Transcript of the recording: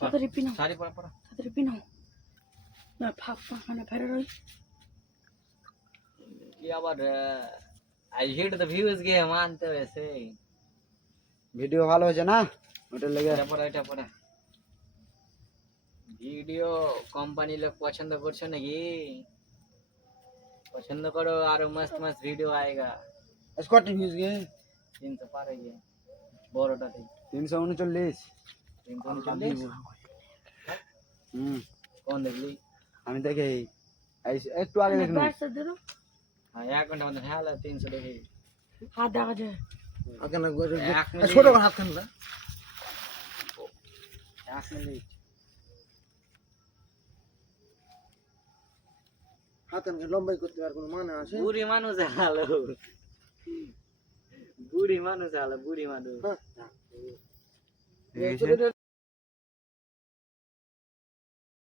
তাড়াতাড়ি পিনাও শাড়ি পরা পরা তাড়াতাড়ি পিনাও না ফাঁক মানে ফেরে রই কি আবার আই হিট দ্য ভিউজ গিয়ে মানতে হয়েছে ভিডিও ভালো হয়েছে না ওটার লেগে এটা পড়া ভিডিও কোম্পানি লোক পছন্দ করছে নাকি पसंद करो और मस्त मस्त वीडियो आएगा স্কটিং ভিউজ গে 300 पार है ये बोरोटा थी 339 339 कौन देख ली আমি দেখে একটু আগে দেখুন ব্যাস দে দাও हाँ 1 घंटा मतलब हाल 300 देखे হাত দেখা যায় আগে না ছোট ছোট হাত খান না এক মিনিট হাত খান লম্বাই করতে আর কোনো মানে আছে বুড়ি মানুষ বুড়ি মানুষ